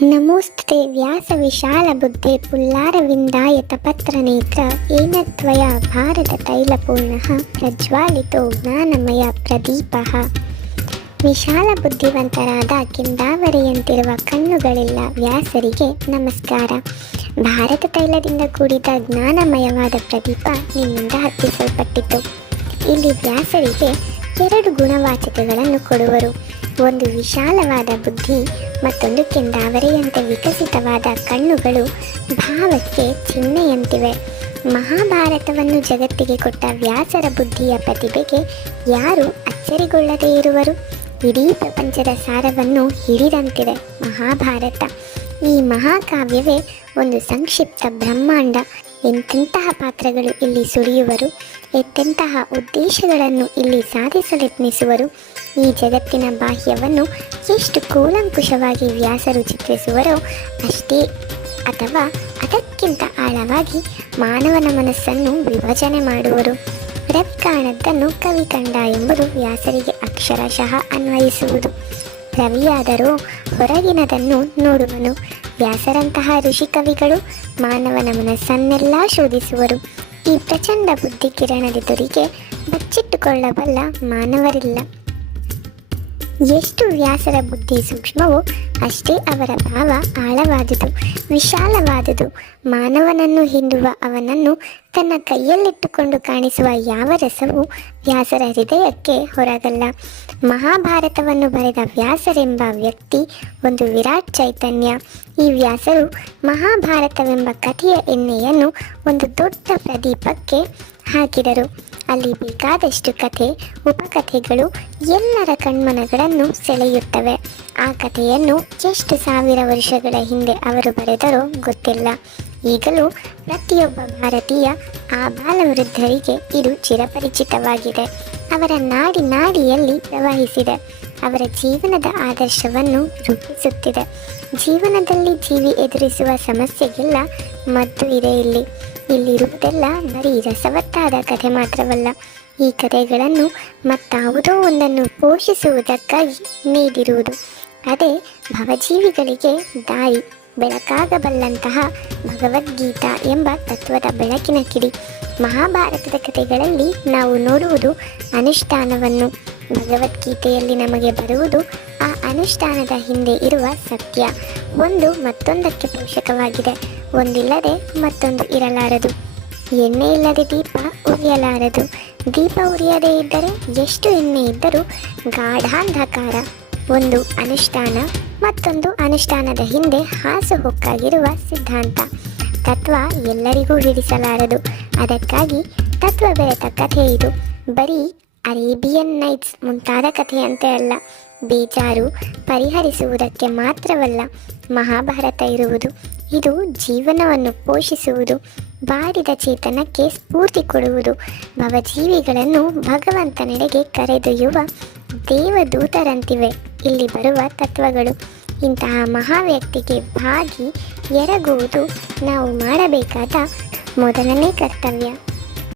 ನಮೋಸ್ತುತೆ ವ್ಯಾಸ ವಿಶಾಲ ಬುದ್ಧೆ ಪುಲ್ಲಾರವಿಂದಾಯ ತಪತ್ರನೇತ್ರ ನೇತ್ರ ತ್ವಯ ಭಾರತ ತೈಲಪೂರ್ಣಃ ಪ್ರಜ್ವಾಲಿತೋ ಜ್ಞಾನಮಯ ಪ್ರದೀಪ. ವಿಶಾಲ ಬುದ್ಧಿವಂತರಾದ ಕಿಂದಾವರೆಯಂತಿರುವ ಕಣ್ಣುಗಳಿಲ್ಲ ವ್ಯಾಸರಿಗೆ ನಮಸ್ಕಾರ. ಭಾರತ ತೈಲದಿಂದ ಕೂಡಿದ ಜ್ಞಾನಮಯವಾದ ಪ್ರದೀಪ ನಿಮ್ಮಿಂದ ಹತ್ತಿಸಲ್ಪಟ್ಟಿತು. ಇಲ್ಲಿ ವ್ಯಾಸರಿಗೆ ಎರಡು ಗುಣವಾಚಕಗಳನ್ನು ಕೊಡುವರು. ಒಂದು ವಿಶಾಲವಾದ ಬುದ್ಧಿ ಮತ್ತೊಂದು ಕೆಂದಾವರೆಯಂತೆ ವಿಕಸಿತವಾದ ಕಣ್ಣುಗಳು ಭಾವಕ್ಕೆ ಚಿಹ್ನೆಯಂತಿವೆ. ಮಹಾಭಾರತವನ್ನು ಜಗತ್ತಿಗೆ ಕೊಟ್ಟ ವ್ಯಾಸರ ಬುದ್ಧಿಯ ಪ್ರತಿಭೆಗೆ ಯಾರು ಅಚ್ಚರಿಗೊಳ್ಳದೇ ಇರುವರು? ಇಡೀ ಪ್ರಪಂಚದ ಸಾರವನ್ನು ಹಿಡಿದಂತಿದೆ ಮಹಾಭಾರತ. ಈ ಮಹಾಕಾವ್ಯವೇ ಒಂದು ಸಂಕ್ಷಿಪ್ತ ಬ್ರಹ್ಮಾಂಡ. ಎಂತೆಂತಹ ಪಾತ್ರಗಳು ಇಲ್ಲಿ ಸುಳಿಯುವರು ಎಂತೆಂತಹ ಉದ್ದೇಶಗಳನ್ನು ಇಲ್ಲಿ ಸಾಧಿಸಲೆತ್ನಿಸುವರು. ಈ ಜಗತ್ತಿನ ಬಾಹ್ಯವನ್ನು ಎಷ್ಟು ಕೂಲಂಕುಷವಾಗಿ ವ್ಯಾಸರು ಚಿತ್ರಿಸುವರೋ ಅಷ್ಟೇ, ಅಥವಾ ಅದಕ್ಕಿಂತ ಆಳವಾಗಿ ಮಾನವನ ಮನಸ್ಸನ್ನು ವಿಭಜನೆ ಮಾಡುವರು. ರವಿ ಕಾಣದ್ದನ್ನು ಕವಿ ಕಂಡ ಎಂಬುದು ವ್ಯಾಸರಿಗೆ ಅಕ್ಷರಶಃ ಅನ್ವಯಿಸುವುದು. ರವಿಯಾದರೂ ಹೊರಗಿನದನ್ನು ನೋಡುವನು. ವ್ಯಾಸರಂತಹ ಋಷಿ ಕವಿಗಳು ಮಾನವನ ಮನಸ್ಸನ್ನೆಲ್ಲ ಶೋಧಿಸುವರು. ಈ ಪ್ರಚಂಡ ಬುದ್ಧಿ ಕಿರಣದೆದುರಿಗೆ ಬಚ್ಚಿಟ್ಟುಕೊಳ್ಳಬಲ್ಲ ಮಾನವರಿಲ್ಲ. ಎಷ್ಟು ವ್ಯಾಸರ ಬುದ್ಧಿ ಸೂಕ್ಷ್ಮವೋ ಅಷ್ಟೇ ಅವರ ಭಾವ ಆಳವಾದುದು, ವಿಶಾಲವಾದುದು. ಮಾನವನನ್ನು ಹಿಂಡುವ ಅವನನ್ನು ತನ್ನ ಕೈಯಲ್ಲಿಟ್ಟುಕೊಂಡು ಕಾಣಿಸುವ ಯಾವ ರಸವೂ ವ್ಯಾಸರ ಹೃದಯಕ್ಕೆ ಹೊರಗಲ್ಲ. ಮಹಾಭಾರತವನ್ನು ಬರೆದ ವ್ಯಾಸರೆಂಬ ವ್ಯಕ್ತಿ ಒಂದು ವಿರಾಟ್ ಚೈತನ್ಯ. ಈ ವ್ಯಾಸರು ಮಹಾಭಾರತವೆಂಬ ಕಥೆಯ ಎಣ್ಣೆಯನ್ನು ಒಂದು ದೊಡ್ಡ ಪ್ರದೀಪಕ್ಕೆ ಹಾಕಿದರು. ಅಲ್ಲಿ ಬೇಕಾದಷ್ಟು ಕಥೆ, ಉಪಕಥೆಗಳು ಎಲ್ಲರ ಕಣ್ಮನಗಳನ್ನು ಸೆಳೆಯುತ್ತವೆ. ಆ ಕಥೆಯನ್ನು ಎಷ್ಟು ಸಾವಿರ ವರ್ಷಗಳ ಹಿಂದೆ ಅವರು ಬರೆದರೋ ಗೊತ್ತಿಲ್ಲ. ಈಗಲೂ ಪ್ರತಿಯೊಬ್ಬ ಭಾರತೀಯ ಆ ಬಾಲವೃದ್ಧರಿಗೆ ಇದು ಚಿರಪರಿಚಿತವಾಗಿದೆ. ಅವರ ನಾಡಿ ನಾಡಿಯಲ್ಲಿ ಪ್ರವಹಿಸಿದೆ. ಅವರ ಜೀವನದ ಆದರ್ಶವನ್ನು ರೂಪಿಸುತ್ತಿದೆ. ಜೀವನದಲ್ಲಿ ಜೀವಿ ಎದುರಿಸುವ ಸಮಸ್ಯೆಗೆಲ್ಲ ಮದ್ದು ಇದೆ ಇಲ್ಲಿ. ಇಲ್ಲಿರುವುದೆಲ್ಲ ಬರೀ ರಸವತ್ತಾದ ಕಥೆ ಮಾತ್ರವಲ್ಲ. ಈ ಕಥೆಗಳನ್ನು ಮತ್ತಾವುದೋ ಒಂದನ್ನು ಪೋಷಿಸುವುದಕ್ಕಾಗಿ ನೀಡಿರುವುದು. ಅದೇ ಭವಜೀವಿಗಳಿಗೆ ದಾರಿ. ಬೆಳಕಾಗಬಲ್ಲಂತಹ ಭಗವದ್ಗೀತಾ ಎಂಬ ತತ್ವದ ಬೆಳಕಿನ ಕಿಡಿ. ಮಹಾಭಾರತದ ಕಥೆಗಳಲ್ಲಿ ನಾವು ನೋಡುವುದು ಅನುಷ್ಠಾನವನ್ನು. ಭಗವದ್ಗೀತೆಯಲ್ಲಿ ನಮಗೆ ಬರುವುದು ಆ ಅನುಷ್ಠಾನದ ಹಿಂದೆ ಇರುವ ಸತ್ಯ. ಒಂದು ಮತ್ತೊಂದಕ್ಕೆ ಪೋಷಕವಾಗಿದೆ. ಒಂದಿಲ್ಲದೆ ಮತ್ತೊಂದು ಇರಲಾರದು. ಎಣ್ಣೆ ಇಲ್ಲದೆ ದೀಪ ಉರಿಯಲಾರದು. ದೀಪ ಉರಿಯದೇ ಇದ್ದರೆ ಎಷ್ಟು ಎಣ್ಣೆ ಇದ್ದರೂ ಗಾಢಾಂಧಕಾರ. ಒಂದು ಅನುಷ್ಠಾನ ಮತ್ತೊಂದು ಅನುಷ್ಠಾನದ ಹಿಂದೆ ಹಾಸುಹೊಕ್ಕಾಗಿರುವ ಸಿದ್ಧಾಂತ. ತತ್ವ ಎಲ್ಲರಿಗೂ ಹಿಡಿಸಲಾರದು. ಅದಕ್ಕಾಗಿ ತತ್ವ ಬೆರೆತ ಕಥೆ ಇದು. ಬರೀ ಅರೇಬಿಯನ್ ನೈಟ್ಸ್ ಮುಂತಾದ ಕಥೆಯಂತೆ ಅಲ್ಲ. ಬೇಜಾರು ಪರಿಹರಿಸುವುದಕ್ಕೆ ಮಾತ್ರವಲ್ಲ, ಮಹಾಭಾರತ ಇರುವುದು. ಇದು ಜೀವನವನ್ನು ಪೋಷಿಸುವುದು ಬಾಡಿದ ಚೇತನಕ್ಕೆ ಸ್ಫೂರ್ತಿ ಕೊಡುವುದು. ಭವಜೀವಿಗಳನ್ನು ಭಗವಂತನೆಡೆಗೆ ಕರೆದೊಯ್ಯುವ ದೇವದೂತರಂತಿವೆ. ಇಲ್ಲಿ ಬರುವ ತತ್ವಗಳು ಇಂತಹ ಮಹಾವ್ಯಕ್ತಿಗೆ ಭಾಗಿ ಎರಗುವುದು ನಾವು ಮಾಡಬೇಕಾದ ಮೊದಲನೇ ಕರ್ತವ್ಯ.